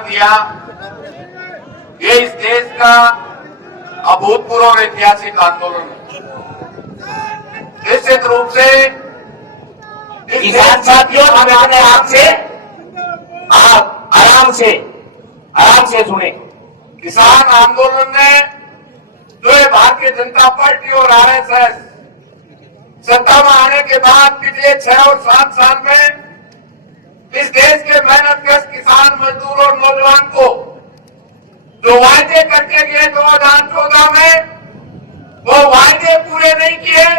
दिया। ये इस देश का अभूतपूर्व और ऐतिहासिक आंदोलन है। निश्चित रूप से किसान साथियों, आप आराम से सुने। किसान आंदोलन ने जो है भारतीय जनता पार्टी और आरएसएस सत्ता में आने के बाद पिछले 6 और 7 साल में इस देश के मेहनतकश किसान, मजदूर और नौजवान को जो वायदे करके गए 2014 में, वो वायदे पूरे नहीं किए।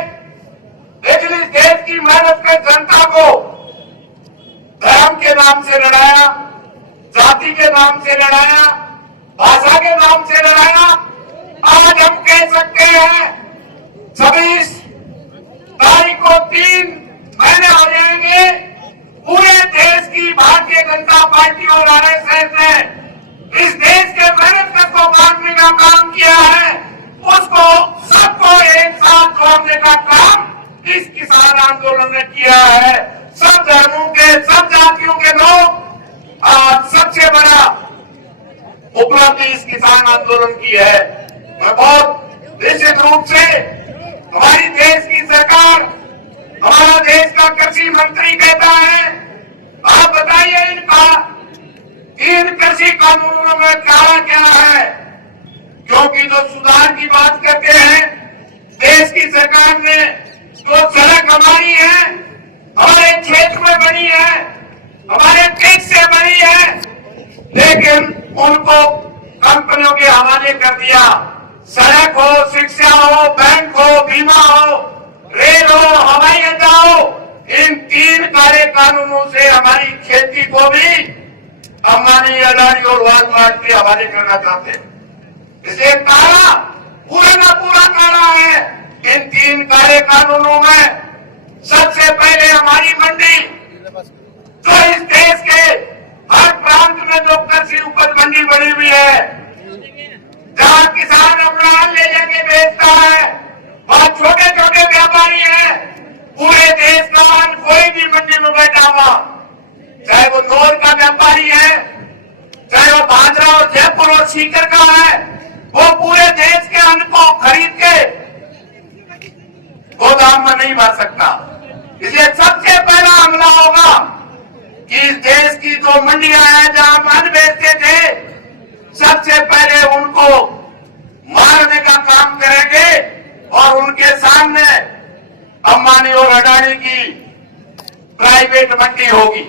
लेकिन इस देश की मेहनतकश जनता को धर्म के नाम से लड़ाया, जाति के नाम से लड़ाया, भाषा के नाम से लड़ाया। आज हम कह सकते हैं 26 तारीख को 3 महीने हो जाएंगे, पूरे देश की भारतीय जनता पार्टी और आरएसएस ने इस देश के मेहनत को बांटने का काम किया है। उसको सबको एक साथ जोड़ने का काम इस किसान आंदोलन ने किया है। सब धर्मों के, सब जातियों के लोग आज सबसे बड़ा उपलब्धि इस किसान आंदोलन की है। मैं बहुत निश्चित रूप से हमारी देश की सरकार, हमारा देश का कृषि मंत्री कहता है, आप बताइए इन कृषि कानूनों में क्या है? क्योंकि जो सुधार की बात करते हैं, देश की सरकार ने जो सड़क हमारी है, हमारे क्षेत्र में बनी है, हमारे देश से बनी है, लेकिन उनको कंपनियों के हवाले कर दिया। सड़क हो, शिक्षा हो, बैंक हो, बीमा हो, रेल हो, हवाई अड्डा हो, इन 3 काले कानूनों से हमारी खेती को भी अंबानी, अडानी और वालमार्ट के हवाले करना चाहते हैं। इसलिए काला पूरा ना पूरा काला है। इन 3 काले कानूनों में सबसे पहले हमारी मंडी, जो इस देश के हर प्रांत में जो कृषि उपज मंडी बनी हुई है, जहाँ किसान अपना अन्न ले जाके बेचता है, वहाँ छोटे छोटे व्यापारी हैं, पूरे देश का अन्न कोई भी मंडी में बैठा हुआ, चाहे वो नौर का व्यापारी है, चाहे वो बाजरा और जयपुर और सीकर का है, वो पूरे देश के अन्न को खरीद के गोदाम में नहीं भर सकता। इसलिए सबसे पहला हमला होगा कि इस देश की जो मंडियां हैं जहां हम अन्न बेचते थे, सबसे पहले उनको मारने का काम करेंगे और उनके सामने अंबानी और अडानी की प्राइवेट मंडी होगी।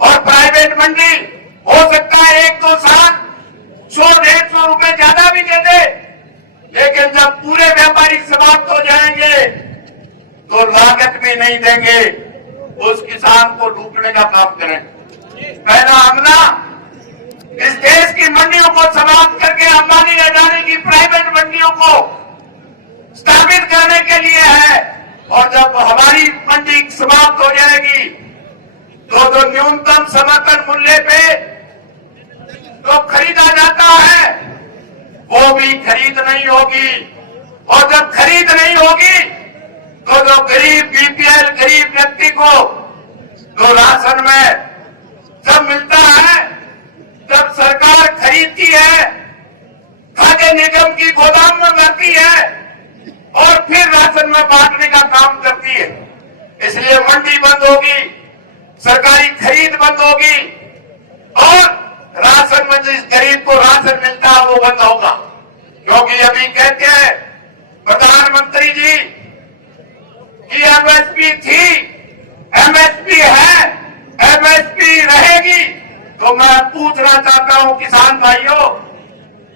और प्राइवेट मंडी हो सकता है 1-2 साल 100-150 रुपए ज्यादा भी दे दे, लेकिन जब पूरे व्यापारी समाप्त हो जाएंगे तो लागत भी नहीं देंगे, उस किसान को लूटने का काम करेंगे। पहला हमला इस देश की मंडियों को समाप्त करके अंबानी अडानी की प्राइवेट मंडियों को स्थापित करने के लिए है। और जब हमारी मंडी समाप्त हो जाएगी तो जो न्यूनतम समर्थन मूल्य पे जो खरीदा जाता है, वो भी खरीद नहीं होगी। और जब खरीद नहीं होगी तो जो गरीब बीपीएल गरीब व्यक्ति को जो राशन में जब मिलता है, जब सरकार खरीदती है, खाद्य निगम की गोदाम में भरती है और फिर राशन में बांटने का काम करती है। इसलिए मंडी बंद होगी, सरकारी खरीद बंद होगी और राशन में जिस गरीब को राशन मिलता है वो बंद होगा। क्योंकि अभी कहते हैं प्रधानमंत्री जी कि एमएसपी थी, एमएसपी है, एमएसपी रहेगी। तो मैं पूछना चाहता हूं किसान भाइयों,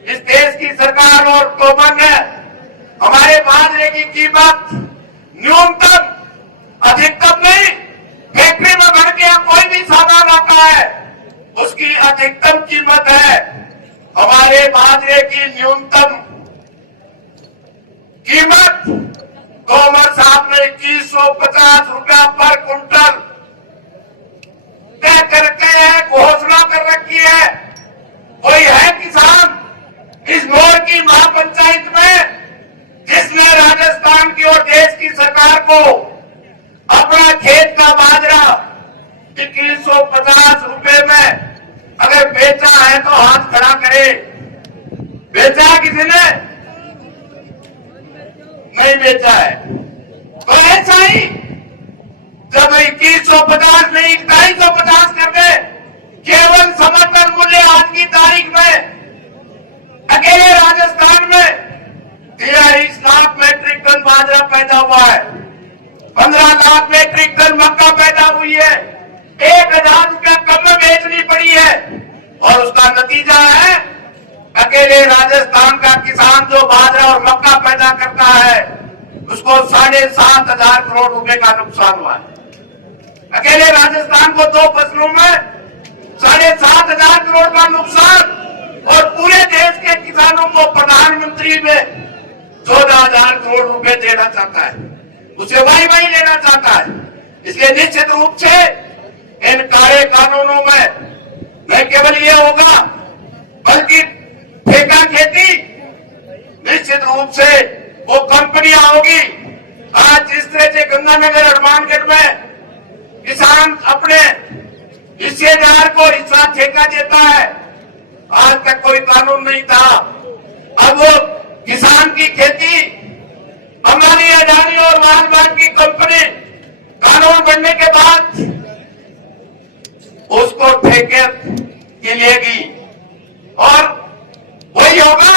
इस देश की सरकार और तोमर ने हमारे बाजरे की कीमत न्यूनतम, अधिकतम नहीं, फैक्ट्री में भर के कोई भी सामान आता है उसकी अधिकतम कीमत है। हमारे बाजरे की न्यूनतम कीमत तोमर साहब ने 2150 रुपया पर क्विंटल तय करके है, घोषणा कर रखी है। कोई है किसान इस नौर की महापंचायत में जिसने राजस्थान की और देश की सरकार को अपना खेत का बाजरा 2150 रुपए में अगर बेचा बेचा है किसी ने? नहीं बेचा है। तो ऐसा ही जब 2150 नहीं 2250 कर दे, केवल समर्थन मूल्य आज की तारीख में अकेले राजस्थान में 23 लाख मैट्रिक टन बाजरा पैदा हुआ है, 15 लाख मैट्रिक टन मक्का पैदा हुई है, 1000 रुपया कम में बेचनी पड़ी है। और उसका नतीजा है अकेले राजस्थान का किसान जो बाजरा और मक्का पैदा करता है उसको 7,500 करोड़ रुपए का नुकसान हुआ है। अकेले राजस्थान को 2 फसलों में 7,500 करोड़ का नुकसान, और पूरे देश के किसानों को प्रधानमंत्री में 14,000 करोड़ रुपए देना चाहता है, उसे वही लेना चाहता है। इसलिए निश्चित रूप से इन काले कानूनों में न केवल ये होगा बल्कि ठेका खेती निश्चित रूप से वो कंपनियां होगी। आज जिस तरह से गंगानगर हनुमानगढ़ में किसान अपने हिस्सेदार को हिस्सा ठेका देता है, आज तक कोई कानून नहीं था। अब वो किसान की खेती हमारी अडानी और वालमार्ट की कंपनी कानून बनने के बाद उसको ठेके की लेगी, और वही होगा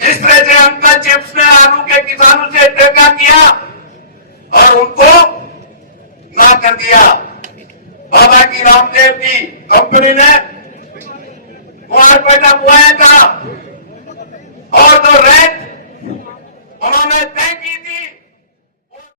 जिस तरह से अंकल चिप्स ने आलू के किसानों से ठेका किया और उनको ना कर दिया। बाबा की रामदेव की कंपनी ने कुआरपेटा बुआया था,